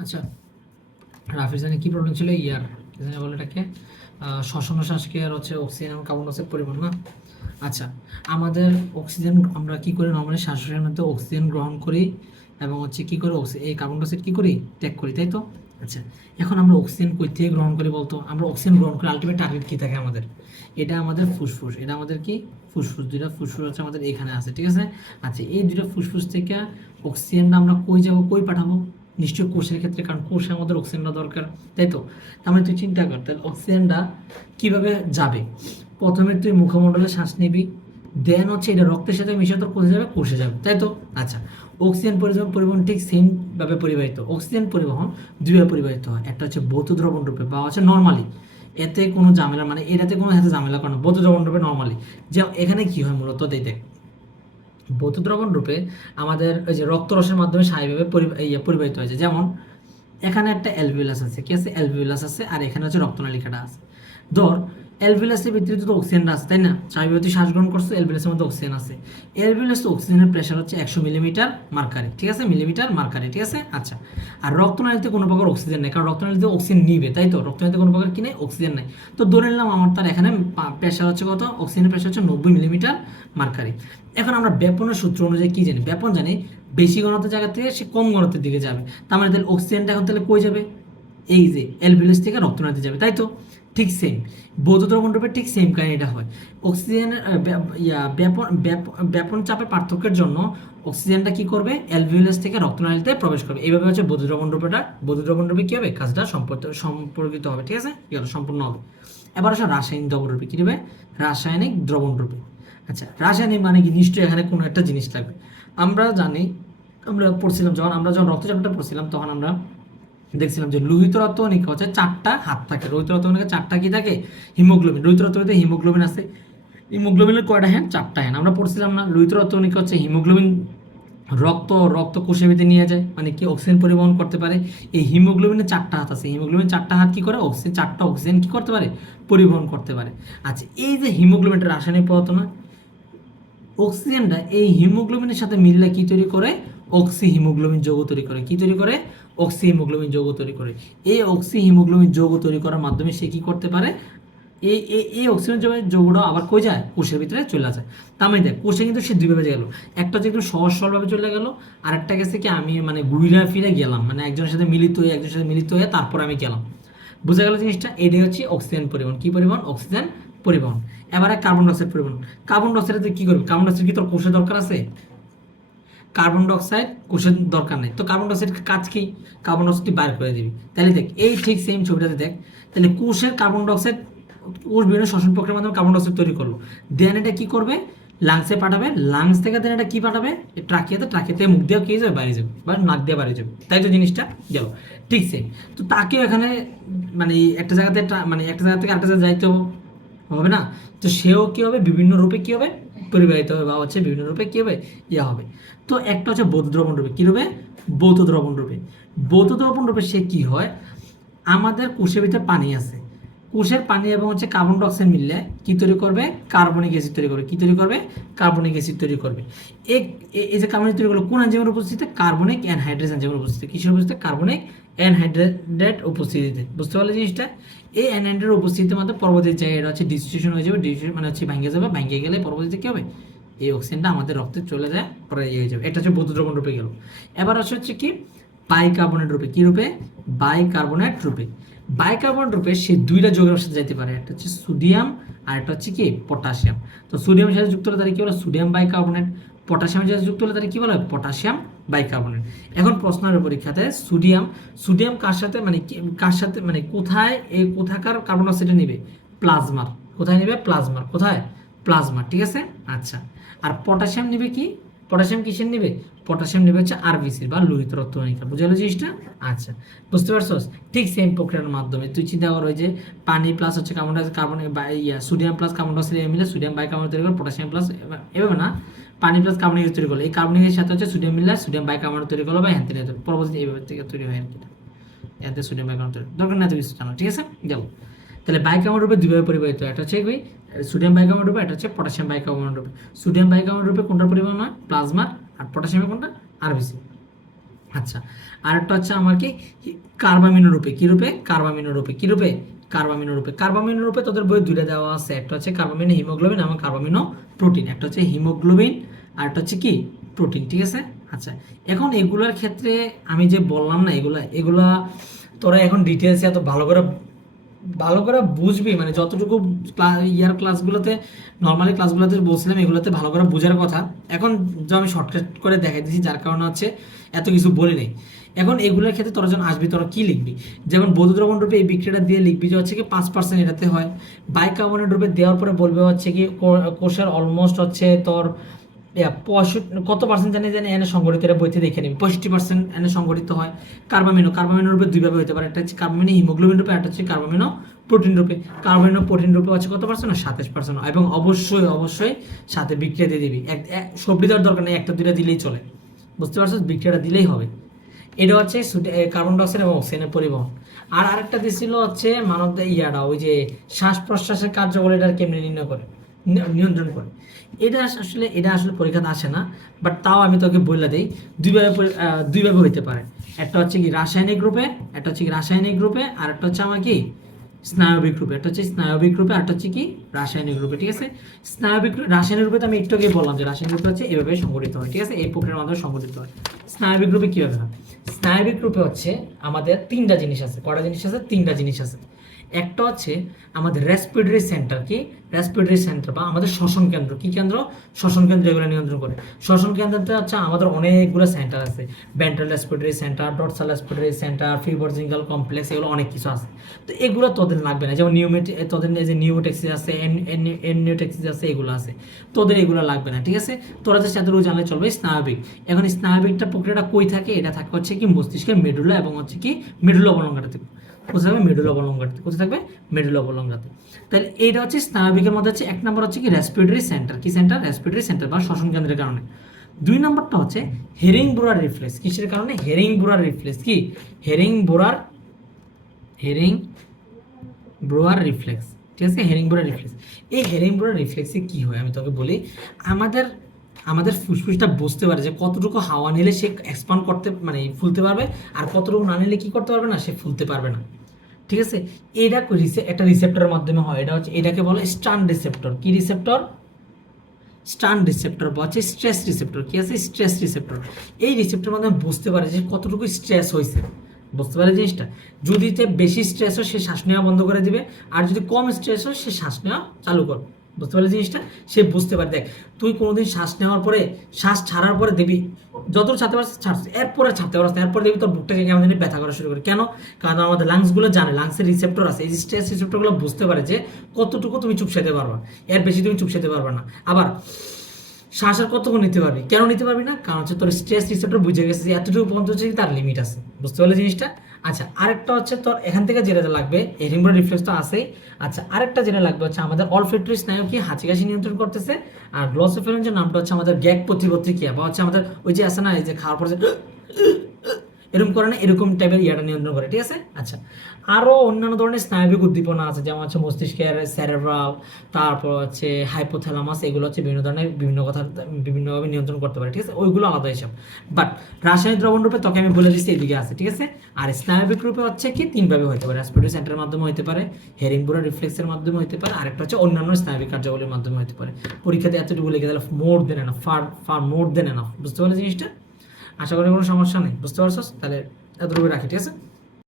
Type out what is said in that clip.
আচ্ছা, রাফির জানি কি প্রবলেম ছিল ইয়ার কি জানি বলে এটাকে, শ্বসন শ্বাসক্রিয়ার হচ্ছে অক্সিজেন এবং কার্বন ডাইঅক্সাইড পরিমাণ না। আচ্ছা, আমাদের অক্সিজেন আমরা কি করি নর্মালি শ্বাসের মধ্যে অক্সিজেন গ্রহণ করি এবং হচ্ছে কি করে এই কার্বন ডাইঅক্সাইড কি করি ত্যাগ করি, তাই তো? আচ্ছা, এখন আমরা অক্সিজেন কই থেকে গ্রহণ করি বলতো? আমরা অক্সিজেন গ্রহণ করি আলটিমেট টার্গেট কি থাকে আমাদের? এটা আমাদের ফুসফুস, এটা আমাদের কি ফুসফুস, দুইটা ফুসফুস হচ্ছে আমাদের এখানে আছে, ঠিক আছে? আচ্ছা, এই দুইটা ফুসফুস থেকে অক্সিজেনটা আমরা কই যাবো, কই পাঠাবো? নিশ্চয়ই কোষের ক্ষেত্রে, কারণ কোষে আমাদের অক্সিজেনটা দরকার, তাই তো? তার মানে তুই চিন্তা কর তাহলে অক্সিজেনটা কিভাবে যাবে। প্রথমে তুই মুখমণ্ডলে শ্বাস নিবি, দেন হচ্ছে এটা রক্তের সাথে মিশে তোর কোষে যাবে, কোষে যাবে, তাই তো? আচ্ছা, অক্সিজেন পরিবহন ঠিক সেম ভাবে পরিবাহিত। অক্সিজেন পরিবহন দুইভাবে পরিবাহিত হয়, একটা হচ্ছে ভৌত দ্রবণ রূপে বা হচ্ছে নর্মালি, এতে কোনো ঝামেলা মানে এটাতে কোনো হাতে ঝামেলা করে না, ভৌত দ্রবণ রূপে নর্মালি। যে এখানে কি হয় মূলত দেখ, ভৌত দ্রবণ রূপে আমাদের ওই যে রক্তরসের মাধ্যমে স্বাভাবিকভাবে পরিবাহিত হয়েছে। যেমন এখানে একটা অ্যালভিউলাস আছে, কি আছে? অ্যালভিউলাস আছে, আর এখানে হচ্ছে রক্তনালিকাটা আছে। ধর অ্যালভিউলাসের ভিতরে তো অক্সিজেন আছে, তাই না? স্বাভাবিকভাবে শ্বাস গ্রহণ করছো, অ্যালভিউলাসের মধ্যে অক্সিজেন আছে। অ্যালভিউলাসে অক্সিজেনের প্রেশার হচ্ছে 100 মিলিমিটার মার্কারি, ঠিক আছে? মিলিমিটার মার্কারি, ঠিক আছে? আচ্ছা, আর রক্তনালীতে কোনো প্রকার অক্সিজেন নেই, কারণ রক্তনালীতে অক্সিজেন নিবে, তাই তো? রক্তনালীতে কোনো প্রকার কি নেই, অক্সিজেন নেই। তো ধরে নিলাম আমার তার এখানে প্রেশার হচ্ছে কত, অক্সিজেনের প্রেশার হচ্ছে 90 মিলিমিটার মার্কারি। এখন আমরা ব্যাপনের সূত্র অনুযায়ী কি জানি? ব্যাপন জানি বেশি ঘনত্বের জায়গা থেকে সে কম ঘনত্বের দিকে যাবে। তার মানে তাহলে অক্সিজেনটা এখন তাহলে কই যাবে? এই যে অ্যালভিউলাস থেকে রক্তনালীতে যাবে, তাই তো? ঠিক সেম ভৌত দ্রবণ রূপে ঠিক সেম কাহিনীটা হয়। অক্সিজেনের ব্যাপন চাপের পার্থক্যের জন্য অক্সিজেনটা কি করবে? অ্যালভিউলাস থেকে রক্তনালীতে প্রবেশ করবে। এইভাবে হচ্ছে ভৌত দ্রবণ রূপেটা, ভৌত দ্রবণ রূপে কি হবে? কাজটা সম্পর্কিত হবে, ঠিক আছে? কি হলো? সম্পূর্ণ হবে। এবার আসলে রাসায়নিক দ্রবণ রূপে কি দেবে? রাসায়নিক দ্রবণ রূপে। আচ্ছা, রাসায়নিক মানে কি? নিশ্চয়ই এখানে কোনো একটা জিনিস লাগবে। আমরা জানি, আমরা পড়ছিলাম যখন রক্তচাপটা পড়ছিলাম তখন আমরা দেখছিলাম যে লোহিত রক্তকণিকা হচ্ছে 4টা হাত থাকে। লোহিত রক্তকণিকা 4টা কি থাকে? হিমোগ্লোবিন। লোহিত রক্তকণিকাতে হিমোগ্লোবিন আছে। হিমোগ্লোবিনের কয়টা হ্যান্ড? 4টা হ্যান্ড। আমরা পড়ছিলাম না লোহিত রক্তকণিকা হচ্ছে হিমোগ্লোবিন রক্ত কোষের ভিতরে নিয়ে যায়, মানে কি অক্সিজেন পরিবহন করতে পারে। এই হিমোগ্লোবিনের 4টা হাত আছে, হিমোগ্লোবিন 4টা হাত কি করে? অক্সিজেন 4টা অক্সিজেন কি করতে পারে? পরিবহন করতে পারে। আচ্ছা, এই যে হিমোগ্লোবিনটা রাসায়নিক পদার্থ না, অক্সিজেনটা এই হিমোগ্লোবিনের সাথে মিললে কি তৈরি করে? অক্সি হিমোগ্লোবিন যৌগ তৈরি করে। কি তৈরি করে? অক্সি হিমোগ্লোবিন যৌগ তৈরি করে। এই অক্সি হিমোগ্লোবিন যৌগ তৈরি করার মাধ্যমে সে কি করতে পারে? এই এই অক্সিজেন যৌগটা আবার কই যায়? কোষের ভিতরে চলে যায়। তার মানে দেখ, কোষে কিন্তু সে দুইভাবে গেল। একটা হচ্ছে একদম সহজ সরলভাবে চলে গেল, আর একটা গেছে কি আমি মানে ঘুরে ফিরে গেলাম, মানে একজনের সাথে মিলিত হয়ে তারপর আমি গেলাম। বুঝা গেল জিনিসটা? এটাই হচ্ছে অক্সিজেন পরিবহন। কি পরিবহন? অক্সিজেন পরিবহন। এবারে কার্বন ডাইঅক্সাইড পরিবহন। কার্বন ডাইঅক্সাইড কি করবে? কার্বন ডাইঅক্সাইড কি তোর কোষের দরকার আছে? কার্বন ডাইঅক্সাইড কোষের দরকার নেই। তো কার্বন ডাইঅক্সাইড কাজ কি? কার্বন ডাইঅক্সাইড বার করে দিবি। তাহলে দেখ এই ঠিক সেম ছবিটাতে দেখ, তাহলে কোষের কার্বন ডাইঅক্সাইড, কোষ বিভিন্ন শ্বসন প্রক্রিয়ার মাধ্যমে কার্বন ডাইঅক্সাইড তৈরি করলো। দেন এটা কি করবে? লাংসে পাঠাবে। লাংস থেকে দেন এটা কি পাঠাবে? ট্রাকিয়াতে মুখ দিয়ে কি যাবে? বাইরে যাবে, বা নাক দিয়ে বাইরে যাবে, তাই তো? জিনিসটা গেল ঠিক সেম। তো তাকেও এখানে মানে একটা জায়গাতে মানে একটা জায়গা থেকে আরেকটা জায়গায় যাইতে হবে না? তো সেও কি হবে? বিভিন্ন রূপে কি হবে? পরিবাহিত হবে, বা হচ্ছে বিভিন্ন রূপে কি হবে? ইয়া হবে। তো একটা হচ্ছে বৌদ্ধ দ্রবণ রূপে। কি রূপে? বৌদ্ধ দ্রবণ রূপে। বৌদ্ধ দ্রবণ রূপে সে কি হয়? আমাদের কোষের ভিতরে পানি আছে, কোষের পানি এবং হচ্ছে কার্বন ডাইঅক্সাইড মিললে কি তৈরি করবে? কার্বনিক অ্যাসিড তৈরি করবে। কি তৈরি করবে? কার্বনিক অ্যাসিড তৈরি করবে। এই যে কার্বনিক তৈরি করলো কোন এনজাইমের উপস্থিতিতে? কার্বনিক অ্যানহাইড্রেজ এনজাইমের উপস্থিতিতে। কিসের উপস্থিতিতে? কার্বনিক অ্যানহাইড্রেট উপস্থিতিতে। বুঝতে পারলে জিনিসটা? এই অ্যানহাইড্রেটের উপস্থিতির মধ্যে পরবর্তী জায়গায় এটা হচ্ছে ডিস্ট্রিবিউশন হয়ে যাবে। ডিস্ট্রিবিউশন মানে হচ্ছে ভাঙে যাবে, ভাঙে গেলে পরবর্তীতে কি হবে? এই অক্সিজেনটা আমাদের রক্তে চলে যায়, পরে ইয়ে হয়ে যাবে। এটা হচ্ছে বৌদ্ধ দ্রবণ রূপে গেল। এবার হচ্ছে কি বাইকার্বনেট রূপে। কি রূপে? বাইকার্বনেট রূপে। বাইকার্বনেট রূপে সে দুইটা যৌগের সাথে যেতে পারে, একটা হচ্ছে সোডিয়াম আর একটা হচ্ছে কি পটাশিয়াম। তো সোডিয়ামের সাথে যুক্ত হলে তারা কি বলে? Sodium bicarbonate. পটাশিয়ামের সাথে যুক্ত হলে তারা কি বলে? Potassium bicarbonate. এখন প্রশ্ন হবে পরীক্ষাতে, সোডিয়াম কার সাথে মানে কার সাথে মানে কোথায় এই কোথাকার কার্বন ডাইঅক্সাইড নিবে? প্লাজমার। কোথায় নিবে? প্লাজমার। কোথায়? প্লাজমা, ঠিক আছে? আচ্ছা, আর পটাশিয়াম নিবে কি? পটাশিয়াম কিসের নিবে? পটাশিয়াম নিবে হচ্ছে আরবিসির বা লোহিত রক্তকণিকা। বুঝে গেল জিনিসটা? আচ্ছা, বুঝতে পারছস? ঠিক সেম প্রক্রিয়ার মাধ্যমে তুই চিন্তা কর, ওই যে পানি প্লাস হচ্ছে carbon dioxide, sodium plus carbon dioxide মিলে সোডিয়াম বাইকার্বনেট তৈরি করে, পটাশিয়াম প্লাস এভাবে না, পানি প্লাস কার্বনিক তৈরি করলো, এই কার্বনিকের সাথে হচ্ছে সোডিয়াম মিলে সোডিয়াম বাইকার্বনেট তৈরি করলো, বা হ্যান থেকে পরবর্তী এইভাবে থেকে তৈরি হয় আর কি। এতে সোডিয়াম বাইকার্বনেট তৈরি দরকার না, এত কিছু জানো, ঠিক আছে? গেল। তাহলে বাইকার্বনেট রূপে দুইভাবে পরিবাহিত হয়, একটা হচ্ছে কি সোডিয়াম বাইকার্বনেট রূপে, একটা হচ্ছে পটাশিয়াম বাইকার্বনেট রূপে। সোডিয়াম বাইকার্বনেট রূপে কোনটার পরিমাণ হয়? প্লাজমার। আর পটাশিয়ামের কোনটা? আরবিসি। আচ্ছা, আরেকটা হচ্ছে আমার কি কার্বামিনো রূপে, কি রূপে? কার্বামিনো রূপে, কি রূপে? কার্বামিনো রূপে। কার্বামিনো রূপে তোদের বই দুইটা দেওয়া আছে, একটা হচ্ছে কার্বামিনো হিমোগ্লোবিন এবং কার্বামিনো প্রোটিন। একটা হচ্ছে হিমোগ্লোবিন আর একটা হচ্ছে কি প্রোটিন, ঠিক আছে। আচ্ছা, এখন এগুলোর ক্ষেত্রে আমি যে বললাম না, এগুলা এগুলা তোরা এখন ডিটেলসে এত ভালো করে বুঝবি, মানে যতটুকু ইয়ার ক্লাসগুলোতে, নর্মালি ক্লাসগুলোতে বলছিলাম এগুলোতে ভালো করে বোঝার কথা। এখন যে আমি শর্টকাট করে দেখাই দিচ্ছি, যার কারণে হচ্ছে এত কিছু বলি নেই। এখন এগুলোর ক্ষেত্রে তোরা যখন আসবি তোরা কি লিখবি? যেমন বৌদ্ধ দ্রবণ রূপে এই বিক্রিয়াটা দিয়ে লিখবি যে হচ্ছে কি 5% এটাতে হয়। বাইকার্বনেট রূপে দেওয়ার পরে বলবে হচ্ছে কি কোষের অলমোস্ট হচ্ছে তোর 65 কত পার্সেন্ট জানি জানি এনে সংগঠিত, এটা বইতে দেখে নিবি, 65% এনে সংগঠিত হয়। কার্বামিনো রূপে দুইভাবে হতে পারে, একটা হচ্ছে কার্বামিনো হিমোগ্লোবিন রূপে, একটা হচ্ছে কার্বামিনো প্রোটিন রূপে। কার্বামিনো প্রোটিন রূপে হচ্ছে কত পার্সেন্ট? 27%। এবং অবশ্যই অবশ্যই সাথে বিক্রিয়া দিয়ে দিবি, সবজি দেওয়ার দরকার নেই, একটা দুইটা দিলেই চলে, বুঝতে পারছো? বিক্রিয়াটা দিলেই হবে। এটা হচ্ছে কার্বন ডাইঅক্সাইড এবং অক্সিজেনের পরিবহন। আর আরেকটা দিছিল হচ্ছে মানবদের ইয়াটা, ওই যে শ্বাস প্রশ্বাসের কার্যবল এটা কেমনি নির্ণয় করে, নিয়ন্ত্রণ করে। এটা আসলে পরীক্ষাতে আসে না, বাট তাও আমি তোকে বলে দিই, দুইভাবে হইতে পারে। একটা হচ্ছে কি রাসায়নিক রূপে, একটা হচ্ছে কি রাসায়নিক রূপে, আর একটা হচ্ছে আমার কি স্নায়বিক রূপে। একটা হচ্ছে স্নায়বিক রূপে, আর একটা হচ্ছে কি রাসায়নিক রূপে, ঠিক আছে। রাসায়নিক রূপে তো আমি একটু আগে বললাম যে রাসায়নিক রূপে হচ্ছে এভাবে সংগঠিত হয়, ঠিক আছে, এই প্রক্রিয়ার মাধ্যমে সংগঠিত হয়। স্নায়বিক রূপে কিভাবে হয়? স্নায়বিক রূপে হচ্ছে আমাদের তিনটা জিনিস আছে। কটা জিনিস আছে? তিনটা জিনিস আছে। একটা হচ্ছে আমাদের রেসপিরেটরি সেন্টার, কি রেসপিরেটরি সেন্টার বা আমাদের শ্বসন কেন্দ্র, কি কেন্দ্র? শ্বসন কেন্দ্র, এগুলো নিয়ন্ত্রণ করে। শ্বসন কেন্দ্রতে হচ্ছে আমাদের অনেকগুলো সেন্টার আছে, ventral respiratory centre, dorsal respiratory centre, ফিবরজিঙ্গাল কমপ্লেক্স, এগুলো অনেক কিছু আছে। তো এগুলো তোদের লাগবে না, যেমন তোদের যে নিউমোটেক্সিস আছে, এননিওটেক্সিস আছে, এগুলো আছে, তোদের এগুলো লাগবে না, ঠিক আছে। তোরা যে এতটুকু জানলে চলবে। স্নায়বিক, এখন স্নায়বিকটা প্রক্রিয়াটা কই থাকে? এটা থাকে হচ্ছে কি মস্তিষ্কের মেডুলা এবং হচ্ছে কি মেডুলা অবলঙ্গাটাতে। কোথায় থাকবে? মেডুলা অবলঙ্গাতে। কোথায় থাকবে? মেডুলা অবলঙ্গাতে। তাহলে এইটা হচ্ছে স্নায়বিকের মধ্যে হচ্ছে এক নম্বর হচ্ছে কি রেসপিরেটরি সেন্টার, কি সেন্টার? রেসপিরেটরি সেন্টার বা শ্বসন কেন্দ্রের কারণে। দুই নম্বরটা হচ্ছে হেরিং বোরার রিফ্লেক্স, কিসের কারণে? হেরিং বোরার রিফ্লেক্স, কি হেরিং ব্রোয়ার রিফ্লেক্স, ঠিক আছে, হেরিং বোরার রিফ্লেক্স। এই হেরিং বোরার রিফ্লেক্সে কি হয় আমি তোকে বলি। আমাদের আমাদের ফুসফুসটা বুঝতে পারে যে কতটুকু হাওয়া নিলে সে এক্সপান্ড করতে, মানে ফুলতে পারবে, আর কতটুকু না নিলে কি করতে পারবে না, সে ফুলতে পারবে না, ঠিক আছে। এটা একটা রিসেপ্টরের মাধ্যমে হয়। এটা হচ্ছে, এটাকে বলে স্টান রিসেপ্টর। কি রিসেপ্টর? স্টান রিসেপ্টর বা হচ্ছে স্ট্রেস রিসেপ্টর। কি আছে? Stress receptor. এই রিসেপ্টরের মাধ্যমে বুঝতে পারে যে কতটুকু স্ট্রেস হয়েছে, বুঝতে পারে জিনিসটা। যদি বেশি স্ট্রেস হয় সে শ্বাস নেওয়া বন্ধ করে দিবে, আর যদি কম স্ট্রেস হয় সে শ্বাস নেওয়া চালু করবে, বুঝতে পারলে জিনিসটা। সে বুঝতে পারে। দেখ, তুই কোনোদিন শ্বাস নেওয়ার পরে, শ্বাস ছাড়ার পরে দেখবি যত ছাড়তে পারছিস ছাড়ছিস, এরপরে ছাড়তে পারছিস, এরপরে দেখবি তোর বুকটাকে কেমন জানি ব্যথা করা শুরু করে। কেন? কারণ আমাদের লাংসগুলো জানে, লাংসের রিসেপ্টর আছে, এই স্ট্রেস রিসেপ্টরগুলো বুঝতে পারে যে কতটুকু তুমি চুপসাইতে পারবা, এর বেশি তুমি চুপসাইতে পারবা না। আবার শ্বাস আর কতক্ষণ নিতে পারবি? কেন নিতে পারবি না? কারণ হচ্ছে তোর স্ট্রেস রিসেপ্টর বুঝে গেছে যে এতটুকু পর্যন্ত হচ্ছে তার লিমিট আছে, বুঝতে পারলে জিনিসটা। আচ্ছা, আরেকটা হচ্ছে তোর এখান থেকে যেটা লাগবে, হেরিং বোরার রিফ্লেক্স তো আছেই। আচ্ছা, আরেকটা যেটা লাগবে হচ্ছে আমাদের অলফ্যাক্টরি স্নায়ু, কি হাঁচি কাশি নিয়ন্ত্রণ করতেছে। আর গ্লসোফেরঞ্জের নামটা হচ্ছে আমাদের গ্যাগ প্রতিরোধী ক্রিয়া, বা হচ্ছে আমাদের ওই যে আছে না, এই যে খাওয়ার পর যে এরকম করে না, এরকম টাইপের ইয়াটা নিয়ন্ত্রণ করে, ঠিক আছে। আচ্ছা, আরো অন্যান্য ধরনের স্নায়বিক উদ্দীপনা আছে, যেমন হচ্ছে মস্তিষ্কের সেরেব্রাল, তারপর হচ্ছে হাইপোথ্যালামাস, এগুলো হচ্ছে বিভিন্ন ধরনের বিভিন্নভাবে নিয়ন্ত্রণ করতে পারে, ঠিক আছে। ওইগুলো আলাদা হিসাব। বাট রাসায়নিক দ্রবণ রূপে তোকে আমি বলে দিচ্ছি এদিকে আছে, ঠিক আছে। আর স্নায়বিক রূপে হচ্ছে কি তিনভাবে হতে পারে, রেসপিরেটরি সেন্টারের মাধ্যমে হতে পারে, হেরিং বোরার রিফ্লেক্সের মাধ্যমে হতে পারে, আরেকটা হচ্ছে অন্যান্য স্নায়বিক কার্যাবলীর মাধ্যমে হতে পারে। পরীক্ষাতে এতটুকু লিখে দিলে more than enough, far more than enough, বুঝতে পারলে জিনিসটা। আশা করি কোনো সমস্যা নেই, বুঝতে পারছো? তাহলে এতটুকু রাখি, ঠিক আছে।